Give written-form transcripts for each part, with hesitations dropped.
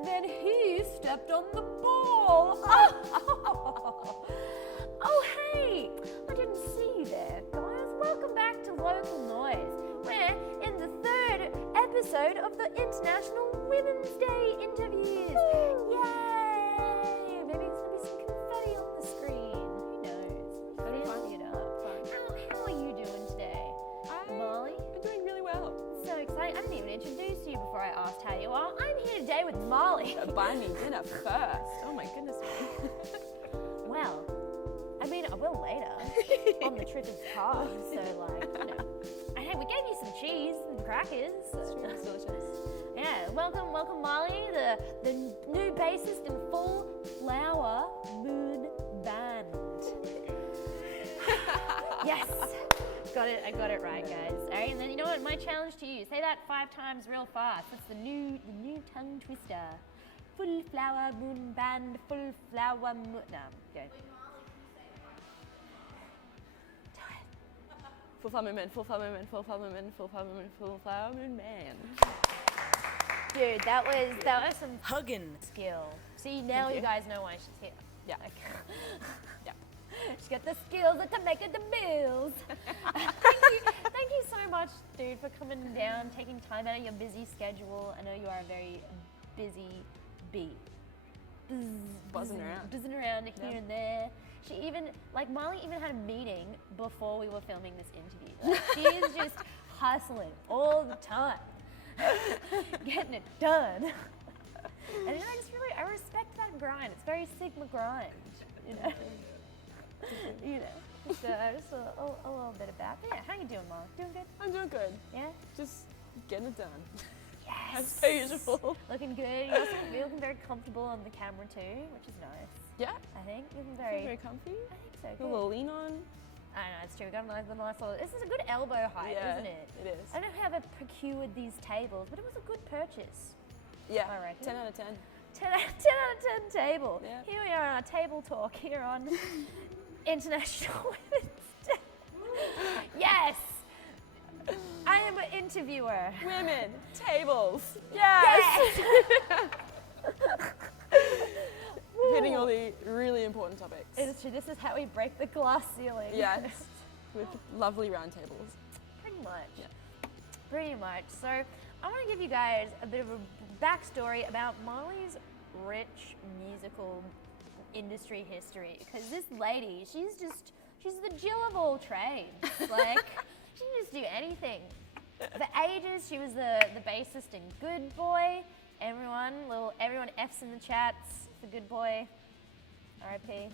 and then he stepped on the ball. Oh, hey, I didn't see you there, guys. Welcome back to Local Noise. We're in the 3rd episode of the International Women's Day interviews. Yay! Maybe it's going to be some confetti on the screen. Who knows? Fancy it up. How are you doing today? Marli? I'm doing really well. So exciting. I didn't even introduce you before I asked how you are. I'm here today with Marli. Buy me dinner first. Oh my goodness me. Well, I mean, I will later. On the trip is car, so like, you know. And hey, we gave you some cheese and crackers. It's true, it's delicious. Yeah, welcome Marli, the new bassist in Full Flower Moon Band. Yes, I got it right, guys. All right, and then you know what? My challenge to you: say that 5 times real fast. It's the new tongue twister. Full Flower Moon Band, Full Flower Moon. No, go. Full flower moon man, full flower moon man, full flower moon man, full flower moon man, full flower moon man. Dude, that was some hugging skill. See, now you guys know why she's here. Yeah. Yeah. She's got the skills that can make it the bills. Thank you so much, dude, for coming down, taking time out of your busy schedule. I know you are a very busy bee. Buzzing around here and there. She even, Marli even had a meeting before we were filming this interview. Like, she is just hustling all the time, getting it done. And I respect that grind. It's very Sigma grind, you know. Just a little bit about that. Yeah, how you doing, Marli? Doing good? I'm doing good. Yeah? Just getting it done. Yes. As per usual. Looking good. You're looking very comfortable on the camera too, which is nice. Yeah. I think looking Very comfy. I think so. A Good. little lean on. I know, it's true. We got a nice little. This is a good elbow height, Yeah, isn't it? it is. I don't know how they procured these tables, but it was a good purchase. Yeah. I reckon. 10 out of 10. 10 out of 10 table. Yeah. Here we are on our table talk here on International Women's Day. Yes! I am an interviewer. Women, tables. Yes! Hitting all the really important topics. It is true. This is how we break the glass ceiling. Yes. With lovely round tables. Pretty much. Yeah. Pretty much. So I want to give you guys a bit of a backstory about Marli's rich musical industry history, because this lady, she's the Jill of all trades. Like, she can just do anything. For ages, she was the bassist in Good Boy. Everyone F's in the chats for Good Boy. R.I.P.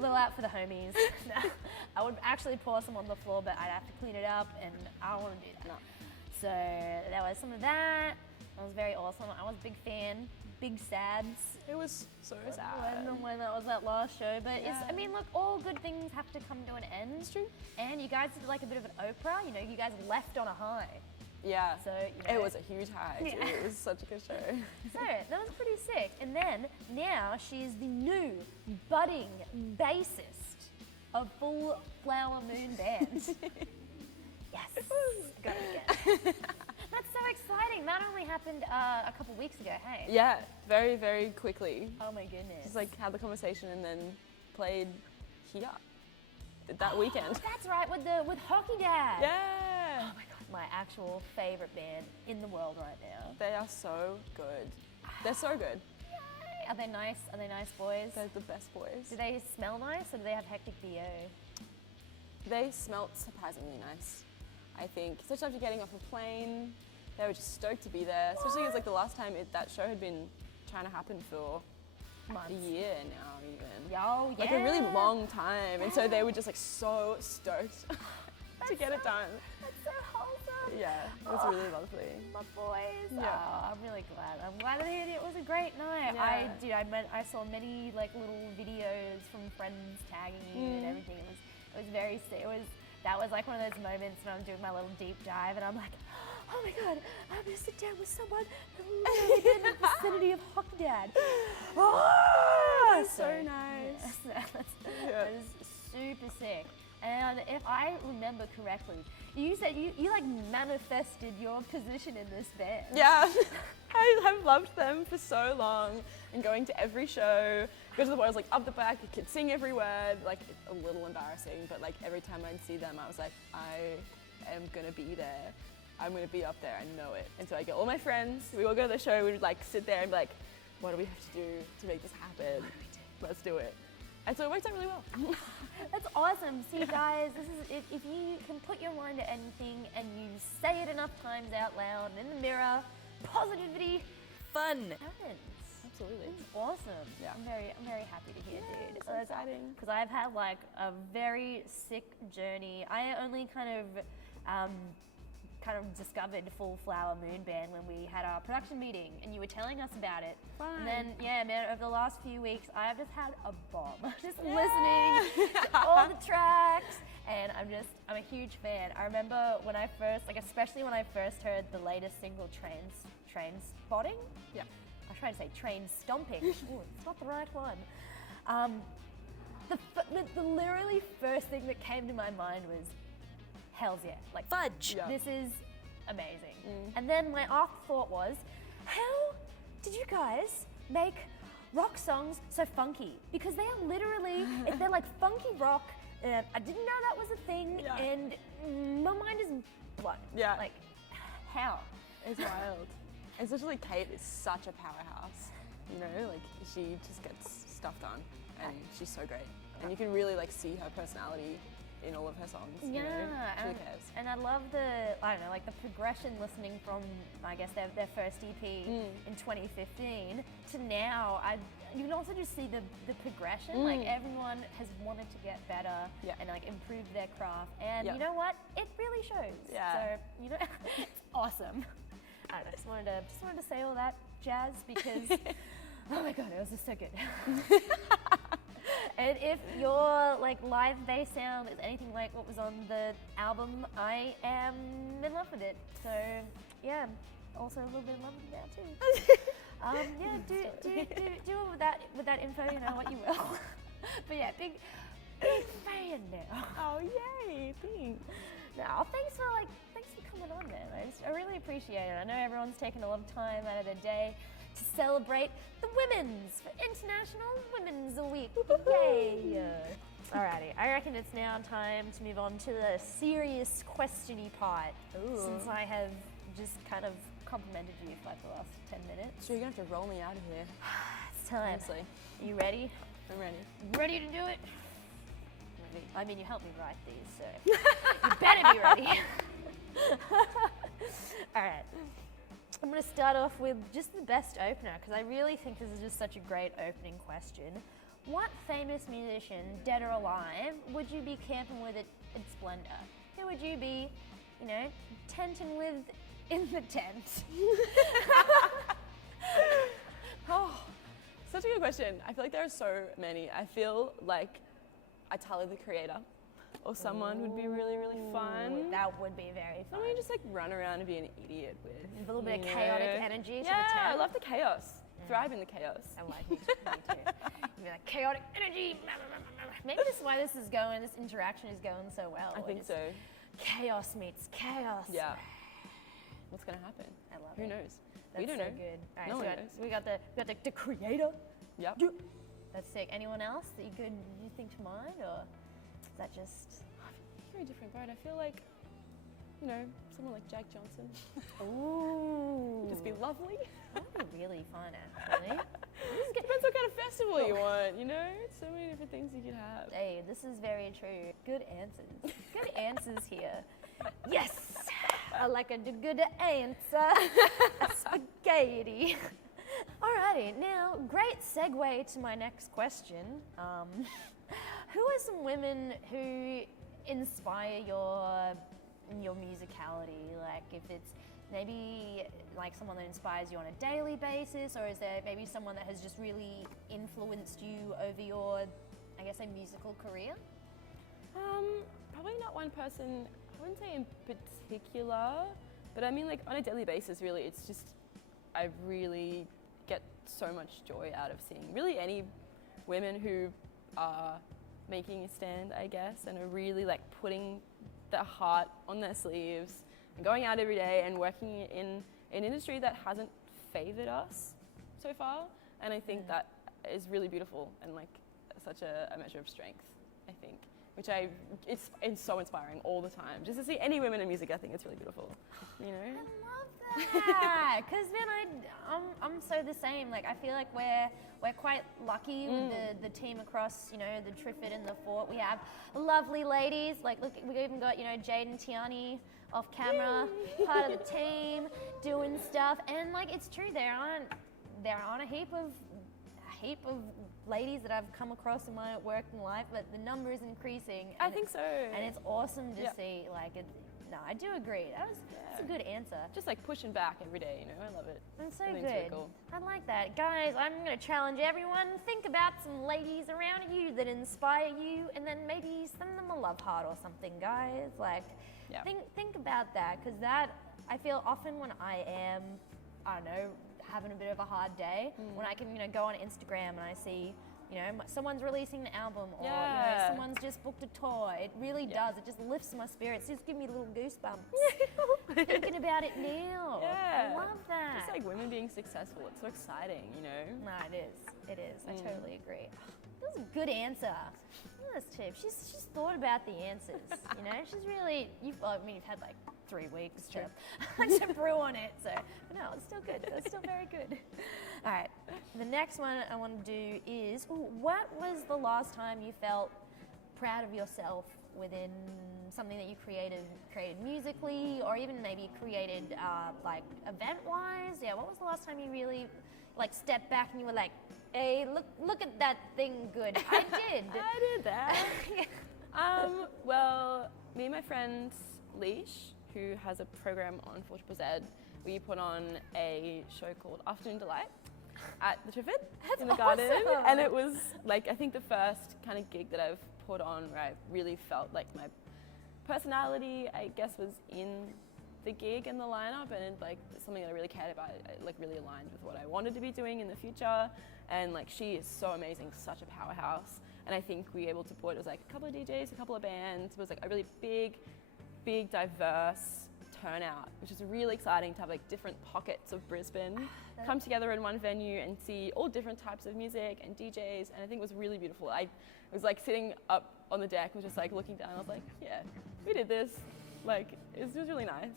Little out for the homies. No, I would actually pour some on the floor, but I'd have to clean it up, and I don't want to do that. No. So there was some of that. That was very awesome. I was a big fan. Big sads. It was so sad. When that was that last show, but Yeah. I mean, look, all good things have to come to an end. It's true. And you guys did like a bit of an Oprah. You know, you guys left on a high. Yeah. So you know, It was a huge high. Yeah. It was such a good show. So that was pretty sick. And then now she's the new budding bassist of Full Flower Moon Band. Yes. Got it again. That's so exciting. That only happened a couple weeks ago, hey? Yeah, very, very quickly. Oh my goodness. Just like had the conversation and then played here that weekend. That's right, with Hockey Dad. Yeah. Oh my god, my actual favorite band in the world right now. They are so good. They're so good. Yay. Are they nice? Are they nice boys? They're the best boys. Do they smell nice, or do they have hectic BO? They smelt surprisingly nice, I think. Especially after getting off a plane, they were just stoked to be there. Especially because like the last time that show had been trying to happen for Months. a year now even. Yo, yeah. Like a really long time. And so they were just like so stoked to get it done. That's so wholesome. Yeah, it was really lovely. My boys. Yeah. Oh, I'm really glad. I'm glad that it was a great night. Yeah. I saw many like little videos from friends tagging you and everything. It was very sick. That was like one of those moments when I'm doing my little deep dive and I'm like, oh my god, I'm gonna sit down with someone literally in the vicinity of Hockey Dad. Oh, so nice. Yeah. It was super sick. And if I remember correctly, you said you like manifested your position in this band. Yeah, I have loved them for so long and going to every show. Go to the point I was like up the back, I could sing every word. Like it's a little embarrassing, but like every time I'd see them, I was like, I am gonna be there. I'm gonna be up there. I know it. And so I get all my friends. We all go to the show. We would like sit there and be like, what do we have to do to make this happen? Let's do it. And so it worked out really well. That's awesome. See, guys, this is if you can put your mind to anything and you say it enough times out loud in the mirror, positivity, fun happens. Absolutely. It's awesome. Yeah. I'm very happy to hear, dude. It's so exciting. Because I've had like a very sick journey. I only kind of discovered Full Flower Moon Band when we had our production meeting and you were telling us about it. Fun. And then, yeah, man, over the last few weeks, I've just had a bomb. Just listening to all the tracks, and I'm a huge fan. I remember when I first, like especially when I first heard the latest single, Train Spotting. Yeah. I was trying to say Train Stomping. Ooh, it's not the right one. The literally first thing that came to my mind was, hells yeah, like fudge. Yeah. This is amazing. And then my afterthought was, how did you guys make rock songs so funky? Because they are literally, they're like funky rock. I didn't know that was a thing, Yeah. and my mind is blown. Yeah. Like, how? It's wild. Especially Kate is such a powerhouse. You know, like she just gets stuff done, and she's so great. And you can really like see her personality in all of her songs. Yeah, you know? She really cares. and I love like the progression listening from, I guess, their first EP in 2015 to now. You can also just see the progression. Like everyone has wanted to get better and like improve their craft. And you know what? It really shows. Yeah. So, you know, it's awesome. I don't know, just wanted to say all that jazz because, oh my God, it was just so good. And if your like live bass sound is anything like what was on the album, I am in love with it. So yeah, also a little bit in love with it now too. Yeah, do with that info, you know what you will. But yeah, big fan now. Oh yay! Thanks. No, thanks for coming on, man. I really appreciate it. I know everyone's taken a lot of time out of their day to celebrate the Women's for International Women's Week. Yay! Alrighty, I reckon it's now time to move on to the serious questiony part. Ooh. Since I have just kind of complimented you for like the last 10 minutes. So you're gonna have to roll me out of here. It's time. Honestly. Are you ready? I'm ready. Ready to do it? Ready. I mean, you helped me write these, so you better be ready. Alright. I'm going to start off with just the best opener because I really think this is just such a great opening question. What famous musician, dead or alive, would you be camping with at Splendor? Who would you be, you know, tenting with in the tent? Oh, such a good question. I feel like there are so many. I feel like Tyler, the Creator, or someone would be really, really fun. That would be very fun. Someone you just like run around and be an idiot with. A little bit of chaotic energy to the Yeah, tent. I love the chaos. Thrive in the chaos. I like it. Me too. You'd be like, chaotic energy. Maybe this is why this interaction is going so well. I think so. Chaos meets chaos. Yeah. What's gonna happen? I love Who it. knows? That's We don't so know. good. All right, No so one knows. we got the creator. Yep. That's sick. Anyone else that you think to mind, or is that just? Very different boat. I feel like, you know, someone like Jack Johnson. Ooh. Just be lovely. That would be really fun, actually. Depends what kind of festival you want, you know? So many different things you could have. Hey, this is very true. Good answers. Good answers here. Yes! I like a good answer. A spaghetti. Alrighty, now, great segue to my next question. Who are some women who inspire your musicality? Like, if it's maybe like someone that inspires you on a daily basis, or is there maybe someone that has just really influenced you over your, I guess, a musical career? Probably not one person. I wouldn't say in particular, but I mean, like on a daily basis, really, it's just I really get so much joy out of seeing really any women who are making a stand, I guess, and are really like putting their heart on their sleeves and going out every day and working in an industry that hasn't favored us so far, and I think that is really beautiful and like such a measure of strength, I think, which it's so inspiring all the time. Just to see any women in music, I think it's really beautiful, you know? I love that, because then I'm so the same. Like I feel like we're quite lucky with the team across, you know, the Triffid and the Fort. We have lovely ladies. Like look, we even got, you know, Jade and Tiani off camera, part of the team, doing stuff, and like it's true, there aren't a heap of ladies that I've come across in my working life, but the number is increasing. I think so. And it's awesome to see. Like, no, I do agree. That's a good answer. Just like pushing back every day, you know, I love it. That's so I think good. it's really cool. I like that. Guys, I'm going to challenge everyone. Think about some ladies around you that inspire you, and then maybe send them a love heart or something, guys. Like, think about that, because that, I feel often when I am, I don't know, having a bit of a hard day, when I can, you know, go on Instagram and I see, you know, someone's releasing an album, or you know, someone's just booked a tour. It really does. It just lifts my spirits. Just give me little goosebumps. Thinking about it now. Yeah. I love that. Just like women being successful. It's so exciting, you know? No, it is. It is. I totally agree. That was a good answer. That's Chip. She's thought about the answers. You know, she's really. You've had like 3 weeks to brew on it. So, but no, it's still good. It's still very good. All right. The next one I want to do is, what was the last time you felt proud of yourself within something that you created musically, or even maybe created like event-wise? Yeah. What was the last time you really like stepped back and you were like, hey, look at that thing good. I did. I did that. Well, me and my friend Leash, who has a program on 4ZZZ, we put on a show called Afternoon Delight at the Triffid in the garden. And it was like, I think the first kind of gig that I've put on where I really felt like my personality, I guess, was in the gig and the lineup, and like something that I really cared about. It like really aligned with what I wanted to be doing in the future. And like she is so amazing, such a powerhouse. And I think we were able to put, it was like a couple of DJs, a couple of bands. It was like a really big, diverse turnout, which is really exciting to have like different pockets of Brisbane come together in one venue and see all different types of music and DJs. And I think it was really beautiful. I was like sitting up on the deck and just like looking down. I was like, yeah, we did this. Like, it was really nice.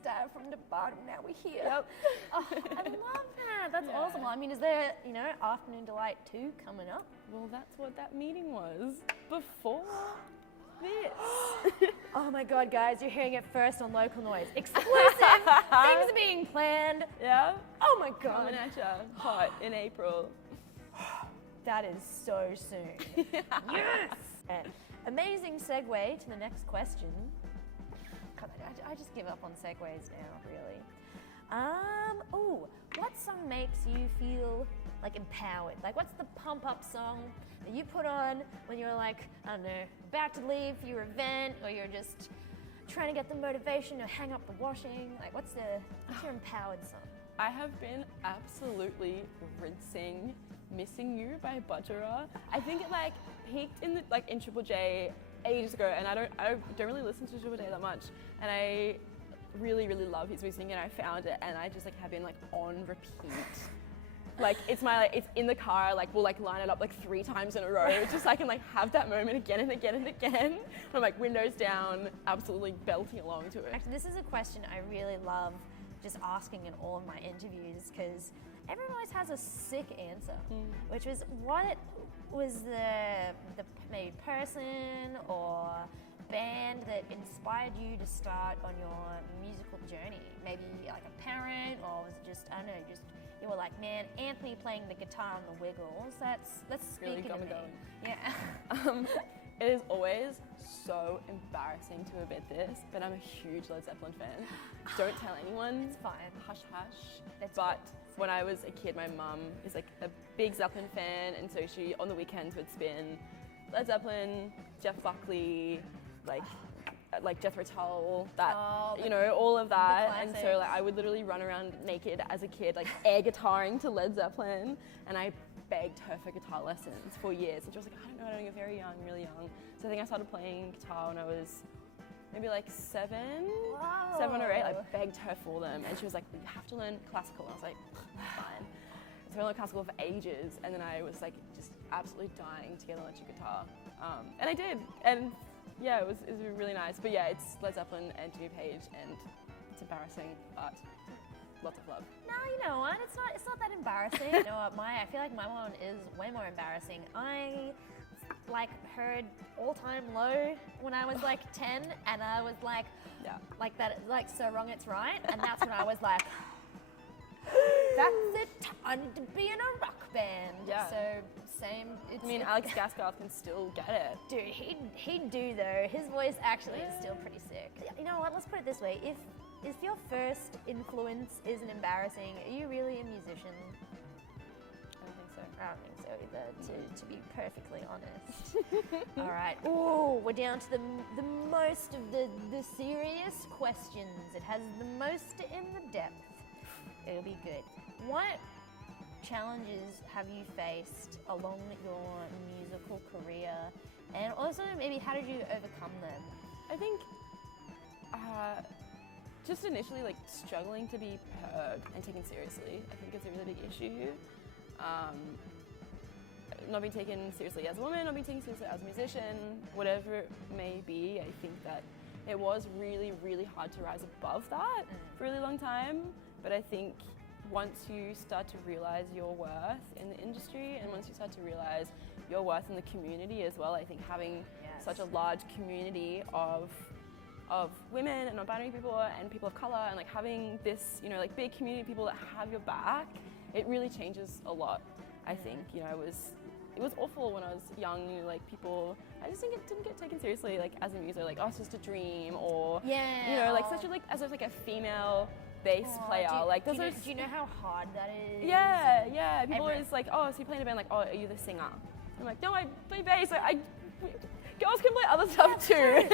Start from the bottom, now we're here. Yep. Oh, I love that. That's awesome. I mean, is there, you know, Afternoon Delight 2 coming up? Well, that's what that meeting was before this. Oh my God, guys, you're hearing it first on Local Noise. Exclusive. Things are being planned. Yeah. Oh my God. Coming at ya, hot in April. That is so soon. Yes. And amazing segue to the next question. God, I just give up on segues now, really. What song makes you feel like empowered? Like, what's the pump up song that you put on when you're like, I don't know, about to leave for your event, or you're just trying to get the motivation to hang up the washing? Like, what's your empowered song? I have been absolutely rinsing Missing You by Budgerah. I think it like peaked in in Triple J ages ago, and I don't really listen to Triple J that much, and I really love his music, and I found it, and I just like have been like on repeat. Like it's in the car, like we'll like line it up like 3 times in a row, just so I can like have that moment again and again and again. I'm like windows down, absolutely belting along to it. Actually, this is a question I really love just asking in all of my interviews, because everyone always has a sick answer, which was, what was the maybe person or band that inspired you to start on your musical journey? Maybe like a parent, or was it just, I don't know, just you were like, man, Anthony playing the guitar on the Wiggles, that's really speaking to me. Yeah. It is always so embarrassing to admit this, but I'm a huge Led Zeppelin fan. Don't tell anyone. It's fine. Hush hush. That's but good. when I was a kid, my mum is like a big Zeppelin fan, and so she on the weekends would spin Led Zeppelin, Jeff Buckley, like Jethro Tull, that you know, all of that. And so like I would literally run around naked as a kid, like air guitaring to Led Zeppelin, and I begged her for guitar lessons for years, and she was like, I don't know, you're very young, really young. So I think I started playing guitar when I was maybe like 7 or 8. I begged her for them, and she was like, "You have to learn classical." And I was like, "Fine." So I learned classical for ages, and then I was like just absolutely dying to get an electric guitar, and I did, and yeah, it was really nice. But yeah, it's Led Zeppelin and Jimmy Page, and it's embarrassing, but lots of love. No, you know what? It's not that embarrassing. You know what? I feel like my one is way more embarrassing. I like heard All Time Low when I was like 10, and I was like, like that, like So Wrong It's Right, and that's when I was like, that's it, time to be in a rock band. Yeah. So same. I mean, Alex Gaskarth can still get it. Dude, he'd do though. His voice actually is still pretty sick. You know what? Let's put it this way: if your first influence isn't embarrassing, are you really a musician? I don't think so. I don't think so either, to be perfectly honest. All right. Ooh, we're down to the most of the serious questions. It has the most in the depth. It'll be good. What challenges have you faced along your musical career? And also, maybe how did you overcome them? I think just initially, like, struggling to be heard and taken seriously, I think is a really big issue. Not being taken seriously as a woman, not being taken seriously as a musician, whatever it may be, I think that it was really, really hard to rise above that for a really long time. But I think once you start to realize your worth in the industry, and once you start to realize your worth in the community as well, I think having such a large community of women and non-binary people and people of color, and like having this, you know, like big community of people that have your back, it really changes a lot. I think, you know, it was awful when I was young, you know, like people, I just think it didn't get taken seriously, like as a muser, like, oh, it's just a dream, or, you know, like such a, like, as if like a female bass player, like do you know how hard that is? Yeah. People are just like, oh, so you play in a band, like, oh, are you the singer? I'm like, no, I play bass. Girls can play other stuff too.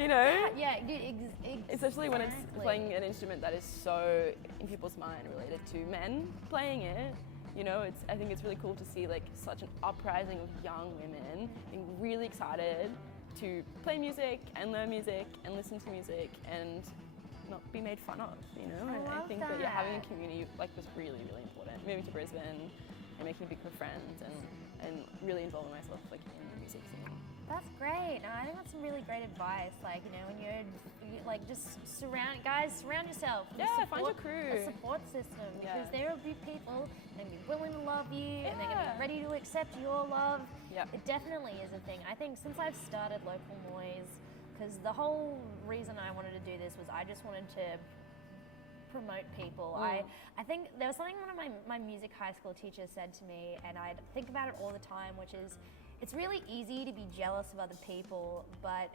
You know? Yeah, especially when it's playing an instrument that is so in people's mind related to men playing it. You know, I think it's really cool to see like such an uprising of young women being really excited to play music and learn music and listen to music and not be made fun of, you know? And I think that having a community like was really, really important. Moving to Brisbane and making big friends and really involving myself like in the music scene. That's great. No, I think that's some really great advice. Like, you know, when you like just surround yourself. Find your crew. A support system, because there will be people that will be willing to love you and they're going to be ready to accept your love. It definitely is a thing. I think since I've started Local Noise, because the whole reason I wanted to do this was I just wanted to promote people. I think there was something one of my music high school teachers said to me, and I think about it all the time, which is it's really easy to be jealous of other people, but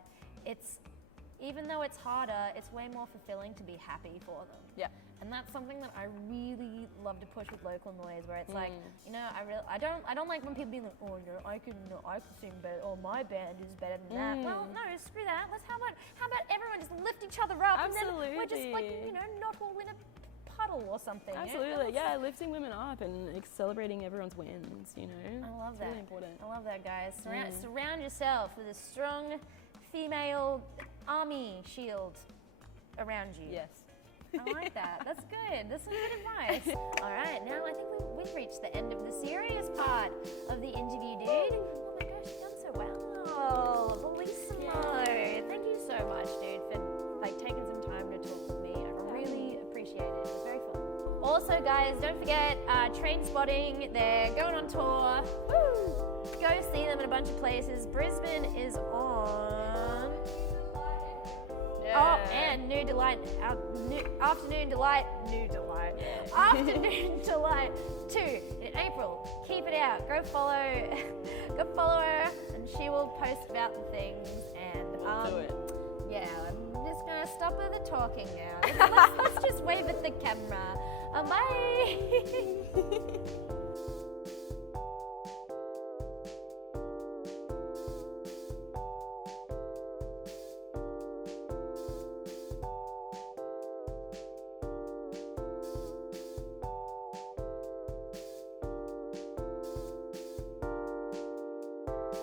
even though it's harder, it's way more fulfilling to be happy for them. And that's something that I really love to push with Local Noise, where it's like, you know, I don't like when people be like, oh, no, I can sing better, or my band is better than that. Well, no, screw that. How about everyone just lift each other up, Absolutely. And then we're just like, you know, not all in a puddle or something. Absolutely, lifting women up and celebrating everyone's wins, you know. I love that. Really important. I love that, guys. Surround yourself with a strong female army shield around you. Yes. I like that. That's good. That's some good advice. All right, now I think we've reached the end of the serious part of the interview, dude. Oh my gosh, you've done so well. Bellissimo. Thank you so much, dude, for like taking some time to talk with me. I really appreciate it. It was very fun. Also, guys, don't forget Train Spotting. They're going on tour. Woo! Go see them in a bunch of places. Brisbane is on. Oh, and Afternoon Delight 2 in April. Keep it out. Go follow her, and she will post about the things. And do it. Yeah, I'm just gonna stop with the talking now. Let's just wave at the camera. Bye.